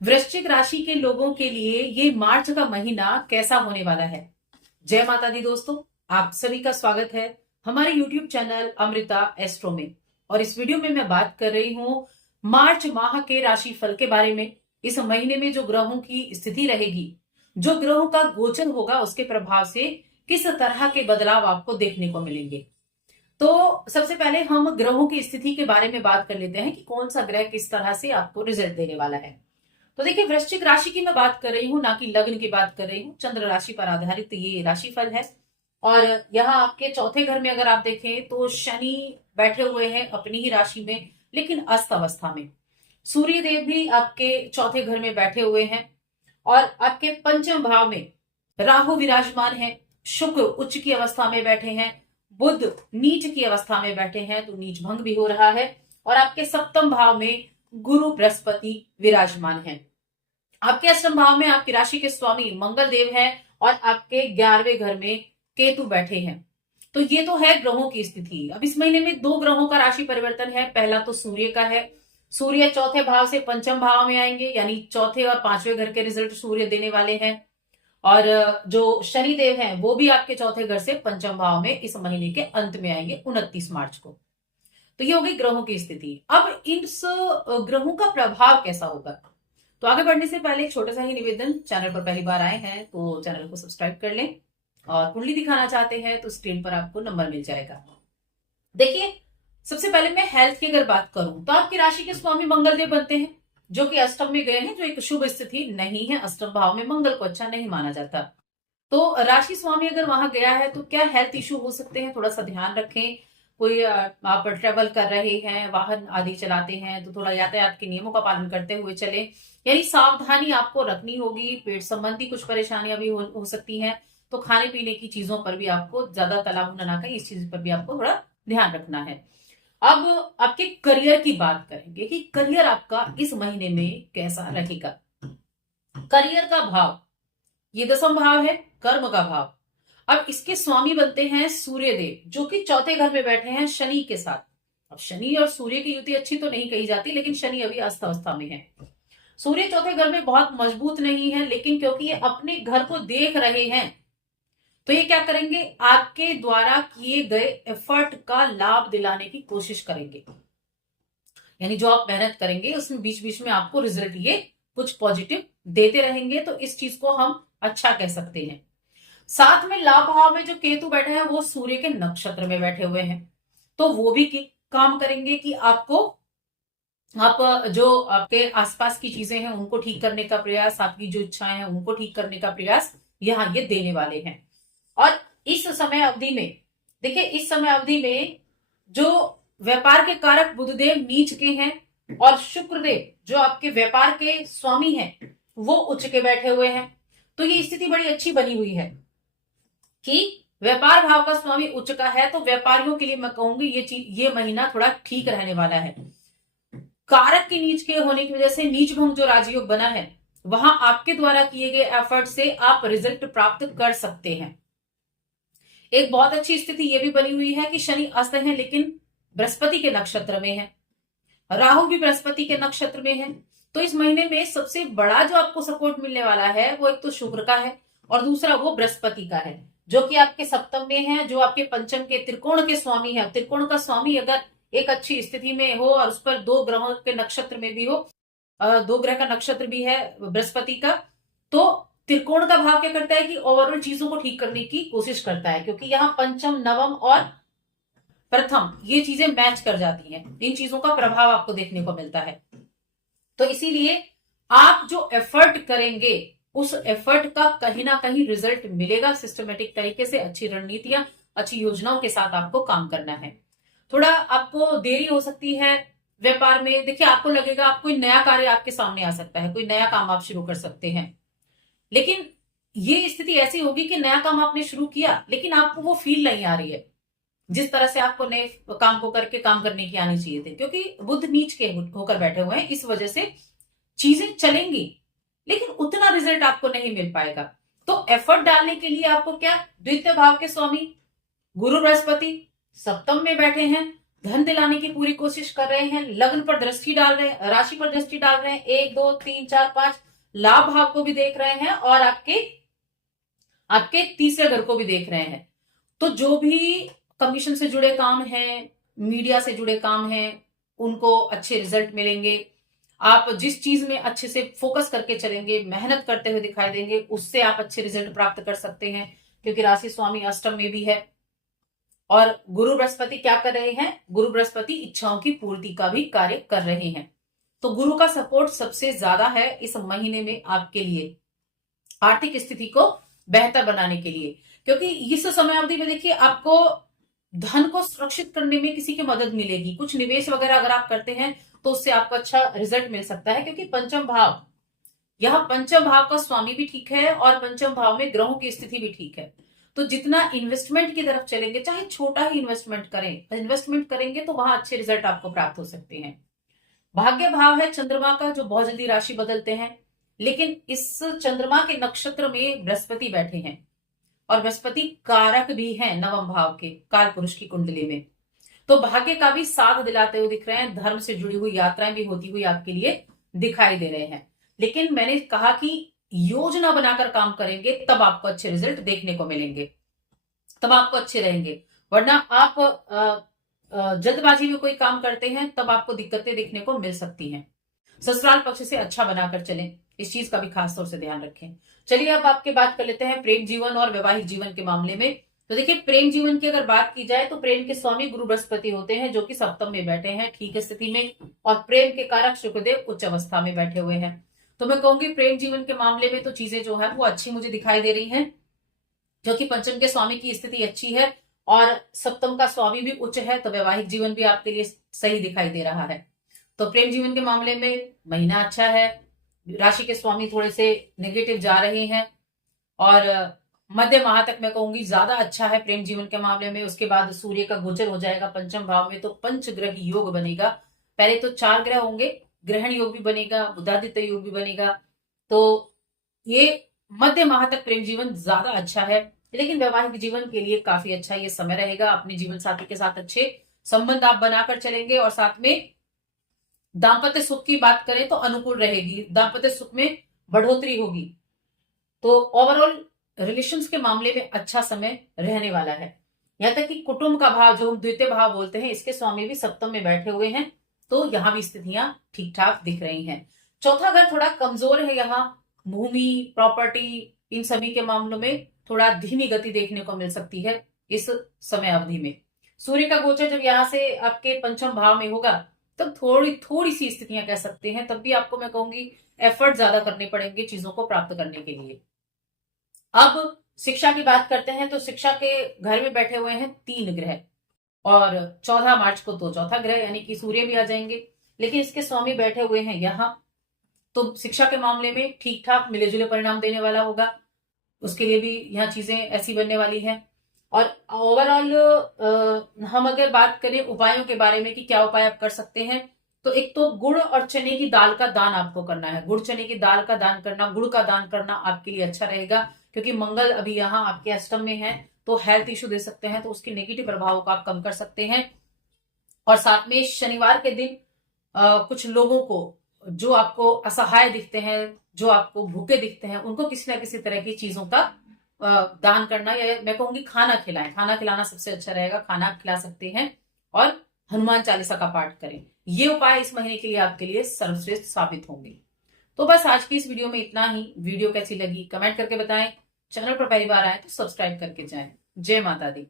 वृश्चिक राशि के लोगों के लिए ये मार्च का महीना कैसा होने वाला है। जय माता दी दोस्तों, आप सभी का स्वागत है हमारे YouTube चैनल अमृता एस्ट्रो में। और इस वीडियो में मैं बात कर रही हूँ मार्च माह के राशि फल के बारे में। इस महीने में जो ग्रहों की स्थिति रहेगी, जो ग्रहों का गोचर होगा, उसके प्रभाव से किस तरह के बदलाव आपको देखने को मिलेंगे। तो सबसे पहले हम ग्रहों की स्थिति के बारे में बात कर लेते हैं कि कौन सा ग्रह किस तरह से आपको रिजल्ट देने वाला है। तो देखिए, वृश्चिक राशि की मैं बात कर रही हूँ, ना कि लग्न की बात कर रही हूँ। चंद्र राशि पर आधारित ये राशिफल है। और यहाँ आपके चौथे घर में अगर आप देखें तो शनि बैठे हुए हैं अपनी ही राशि में, लेकिन अस्त अवस्था में। सूर्य देव भी आपके चौथे घर में बैठे हुए हैं और आपके पंचम भाव में राहु विराजमान है। शुक्र उच्च की अवस्था में बैठे हैं, बुध नीच की अवस्था में बैठे हैं, तो नीच भंग भी हो रहा है। और आपके सप्तम भाव में गुरु बृहस्पति विराजमान है। आपके अष्टम भाव में आपकी राशि के स्वामी मंगल देव है और आपके 11वें घर में केतु बैठे हैं। तो ये तो है ग्रहों की स्थिति। अब इस महीने में दो ग्रहों का राशि परिवर्तन है। पहला तो सूर्य का है। सूर्य चौथे भाव से पंचम भाव में आएंगे, यानी चौथे और पांचवें घर के रिजल्ट सूर्य देने वाले हैं। और जो शनि देव हैं वो भी आपके चौथे घर से पंचम भाव में इस महीने के अंत में आएंगे 29 मार्च को। तो ये होगी ग्रहों की स्थिति। अब इस ग्रहों का प्रभाव कैसा होगा। तो आगे बढ़ने से पहले एक छोटा सा ही निवेदन, चैनल पर पहली बार आए हैं तो चैनल को सब्सक्राइब कर लें, और कुंडली दिखाना चाहते हैं तो स्क्रीन पर आपको नंबर मिल जाएगा। देखिए, सबसे पहले मैं हेल्थ की अगर बात करूं तो आपकी राशि के स्वामी मंगल देव बनते हैं, जो कि अष्टम में गए हैं, जो एक शुभ स्थिति नहीं है। अष्टम भाव में मंगल को अच्छा नहीं माना जाता। तो राशि स्वामी अगर वहां गया है तो क्या हेल्थ इश्यू हो सकते हैं, थोड़ा सा ध्यान रखें। कोई आप ट्रेवल कर रहे हैं, वाहन आदि चलाते हैं, तो थोड़ा यातायात के नियमों का पालन करते हुए चले, यानी सावधानी आपको रखनी होगी। पेट संबंधी कुछ परेशानियां भी हो सकती हैं, तो खाने पीने की चीजों पर भी आपको ज्यादा तला भुना ना करें, इस चीज पर भी आपको थोड़ा ध्यान रखना है। अब आपके करियर की बात करेंगे कि करियर आपका इस महीने में कैसा रहेगा। करियर का भाव ये दसम भाव है, कर्म का भाव। अब इसके स्वामी बनते हैं सूर्य देव, जो कि चौथे घर में बैठे हैं शनि के साथ। अब शनि और सूर्य की युति अच्छी तो नहीं कही जाती, लेकिन शनि अभी अस्त अवस्था में है। सूर्य चौथे घर में बहुत मजबूत नहीं है, लेकिन क्योंकि ये अपने घर को देख रहे हैं, तो ये क्या करेंगे, आपके द्वारा किए गए एफर्ट का लाभ दिलाने की कोशिश करेंगे। यानी जो आप मेहनत करेंगे उसमें बीच बीच में आपको रिजल्ट ये कुछ पॉजिटिव देते रहेंगे, तो इस चीज को हम अच्छा कह सकते हैं। साथ में लाभ भाव में जो केतु बैठे हैं वो सूर्य के नक्षत्र में बैठे हुए हैं, तो वो भी काम करेंगे कि आपको, आप जो आपके आसपास की चीजें हैं उनको ठीक करने का प्रयास, आपकी जो इच्छाएं हैं उनको ठीक करने का प्रयास यहाँ ये देने वाले हैं। और इस समय अवधि में देखिए, इस समय अवधि में जो व्यापार के कारक बुधदेव नीच के हैं और शुक्रदेव जो आपके व्यापार के स्वामी हैं वो उच्च के बैठे हुए हैं। तो ये स्थिति बड़ी अच्छी बनी हुई है कि व्यापार भाव का स्वामी उच्च का है, तो व्यापारियों के लिए मैं कहूंगी ये महीना थोड़ा ठीक रहने वाला है। कारक के नीच के होने की वजह से नीच भंग जो राजयोग बना है, वहां आपके द्वारा किए गए एफर्ट से आप रिजल्ट प्राप्त कर सकते हैं। एक बहुत अच्छी स्थिति यह भी बनी हुई है कि शनि अस्त है, लेकिन बृहस्पति के नक्षत्र में है। राहु भी बृहस्पति के नक्षत्र में है। तो इस महीने में सबसे बड़ा जो आपको सपोर्ट मिलने वाला है वो एक तो शुक्र का है और दूसरा वो बृहस्पति का है, जो कि आपके सप्तम में है, जो आपके पंचम के त्रिकोण के स्वामी है। त्रिकोण का स्वामी अगर एक अच्छी स्थिति में हो और उस पर दो ग्रहों के नक्षत्र में भी हो, दो ग्रह का नक्षत्र भी है बृहस्पति का, तो त्रिकोण का भाव क्या करता है कि ओवरऑल चीजों को ठीक करने की कोशिश करता है, क्योंकि यहाँ पंचम, नवम और प्रथम ये चीजें मैच कर जाती हैं। इन चीजों का प्रभाव आपको देखने को मिलता है। तो इसीलिए आप जो एफर्ट करेंगे उस एफर्ट का कहीं ना कहीं रिजल्ट मिलेगा। सिस्टमेटिक तरीके से अच्छी रणनीतियां, अच्छी योजनाओं के साथ आपको काम करना है। थोड़ा आपको देरी हो सकती है व्यापार में। देखिए, आपको लगेगा आप कोई नया कार्य आपके सामने आ सकता है, कोई नया काम आप शुरू कर सकते हैं, लेकिन ये स्थिति ऐसी होगी कि नया काम आपने शुरू किया लेकिन आपको वो फील नहीं आ रही है जिस तरह से आपको नए काम को करके काम करने की आनी चाहिए थी, क्योंकि बुध नीच के होकर बैठे हुए हैं। इस वजह से चीजें चलेंगी लेकिन उतना रिजल्ट आपको नहीं मिल पाएगा। तो एफर्ट डालने के लिए आपको क्या, द्वितीय भाव के स्वामी गुरु बृहस्पति सप्तम में बैठे हैं धन दिलाने की पूरी कोशिश कर रहे हैं, लग्न पर दृष्टि डाल रहे हैं, राशि पर दृष्टि डाल रहे हैं, 1 2 3 4 5 लाभ भाव को भी देख रहे हैं और आपके आपके तीसरे घर को भी देख रहे हैं। तो जो भी कमीशन से जुड़े काम हैं, मीडिया से जुड़े काम हैं, उनको अच्छे रिजल्ट मिलेंगे। आप जिस चीज में अच्छे से फोकस करके चलेंगे, मेहनत करते हुए दिखाई देंगे, उससे आप अच्छे रिजल्ट प्राप्त कर सकते हैं, क्योंकि राशि स्वामी अष्टम में भी है। और गुरु बृहस्पति क्या कर रहे हैं? गुरु बृहस्पति इच्छाओं की पूर्ति का भी कार्य कर रहे हैं। तो गुरु का सपोर्ट सबसे ज्यादा है इस महीने में आपके लिए, आर्थिक स्थिति को बेहतर बनाने के लिए। क्योंकि इस समय अवधि में देखिए, आपको धन को सुरक्षित करने में किसी की मदद मिलेगी। कुछ निवेश वगैरह अगर आप करते हैं तो उससे आपको अच्छा रिजल्ट मिल सकता है, क्योंकि पंचम भाव, यह पंचम भाव का स्वामी भी ठीक है और पंचम भाव में ग्रहों की स्थिति भी ठीक है। तो जितना इन्वेस्टमेंट की तरफ चलेंगे, चाहे छोटा ही इन्वेस्टमेंट करें, इन्वेस्टमेंट करेंगे तो वहां अच्छे रिजल्ट आपको प्राप्त हो सकते हैं। भाग्य भाव है चंद्रमा का, जो बहुत जल्दी राशि बदलते हैं, लेकिन इस चंद्रमा के नक्षत्र में बृहस्पति बैठे हैं और बृहस्पति कारक भी हैं नवम भाव के, काल पुरुष की कुंडली में। तो भाग्य का भी साथ दिलाते हुए दिख रहे हैं, धर्म से जुड़ी हुई यात्राएं भी होती हुई आपके लिए दिखाई दे रहे हैं। लेकिन मैंने कहा कि योजना बनाकर काम करेंगे तब आपको अच्छे रिजल्ट देखने को मिलेंगे, तब आपको अच्छे रहेंगे। वरना आप जल्दबाजी में कोई काम करते हैं तब आपको दिक्कतें देखने को मिल सकती हैं। ससुराल पक्ष से अच्छा बनाकर चलें, इस चीज का भी खास तौर से ध्यान रखें। चलिए अब आपके बात कर लेते हैं प्रेम जीवन और वैवाहिक जीवन के मामले में। तो देखिए, प्रेम जीवन की अगर बात की जाए तो प्रेम के स्वामी गुरु बृहस्पति होते हैं, जो कि सप्तम में बैठे हैं ठीक स्थिति में, और प्रेम के कारक शुक्रदेव उच्च अवस्था में बैठे हुए हैं। तो मैं कहूंगी प्रेम जीवन के मामले में तो चीजें जो है वो अच्छी मुझे दिखाई दे रही हैं, जो कि पंचम के स्वामी की स्थिति अच्छी है और सप्तम का स्वामी भी उच्च है। तो वैवाहिक जीवन भी आपके लिए सही दिखाई दे रहा है। तो प्रेम जीवन के मामले में महीना अच्छा है, राशि के स्वामी थोड़े से नेगेटिव जा रहे हैं और मध्य माह तक मैं कहूंगी ज्यादा अच्छा है प्रेम जीवन के मामले में। उसके बाद सूर्य का गोचर हो जाएगा पंचम भाव में, तो पंच ग्रह योग बनेगा। पहले तो 4 ग्रह होंगे, ग्रहण योग भी बनेगा, बुधादित्य योग भी बनेगा। तो ये मध्य माह तक प्रेम जीवन ज्यादा अच्छा है, लेकिन वैवाहिक जीवन के लिए काफी अच्छा ये समय रहेगा। अपने जीवन साथी के साथ अच्छे संबंध आप बनाकर चलेंगे और साथ में दाम्पत्य सुख की बात करें तो अनुकूल रहेगी, दाम्पत्य सुख में बढ़ोतरी होगी। तो ओवरऑल रिलेशंस के मामले में अच्छा समय रहने वाला है। यहां तक कि कुटुंब का भाव, जो हम द्वितीय भाव बोलते हैं, इसके स्वामी भी सप्तम में बैठे हुए हैं, तो यहां भी स्थितियां ठीक ठाक दिख रही हैं। चौथा घर थोड़ा कमजोर है, यहाँ भूमि, प्रॉपर्टी, इन सभी के मामलों में थोड़ा धीमी गति देखने को मिल सकती है इस समय अवधि में। सूर्य का गोचर जब यहाँ से आपके पंचम भाव में होगा तब थोड़ी थोड़ी सी स्थितियां कह सकते हैं, तब भी आपको मैं कहूंगी एफर्ट ज्यादा करने पड़ेंगे चीजों को प्राप्त करने के लिए। अब शिक्षा की बात करते हैं, तो शिक्षा के घर में बैठे हुए हैं 3 ग्रह, और 14 मार्च को तो चौथा ग्रह यानी कि सूर्य भी आ जाएंगे, लेकिन इसके स्वामी बैठे हुए हैं यहाँ। तो शिक्षा के मामले में ठीक ठाक मिले जुले परिणाम देने वाला होगा, उसके लिए भी यहाँ चीजें ऐसी बनने वाली हैं। और ओवरऑल हम अगर बात करें उपायों के बारे में कि क्या उपाय आप कर सकते हैं, तो एक तो गुड़ और चने की दाल का दान आपको करना है। गुड़ चने की दाल का दान करना, गुड़ का दान करना आपके लिए अच्छा रहेगा, क्योंकि मंगल अभी यहाँ आपके अष्टम में है, तो हेल्थ इश्यू दे सकते हैं, तो उसके नेगेटिव प्रभावों को आप कम कर सकते हैं। और साथ में शनिवार के दिन कुछ लोगों को जो आपको असहाय दिखते हैं, जो आपको भूखे दिखते हैं, उनको किसी ना किसी तरह की चीजों का दान करना, या मैं कहूंगी खाना खिलाएं। खाना खिलाना सबसे अच्छा रहेगा, खाना खिला सकते हैं और हनुमान चालीसा का पाठ करें। ये उपाय इस महीने के लिए आपके लिए सर्वश्रेष्ठ साबित होंगे। तो बस आज की इस वीडियो में इतना ही। वीडियो कैसी लगी कमेंट करके बताएं, चैनल पर पहली बार आए तो सब्सक्राइब करके जाएं। जय माता दी।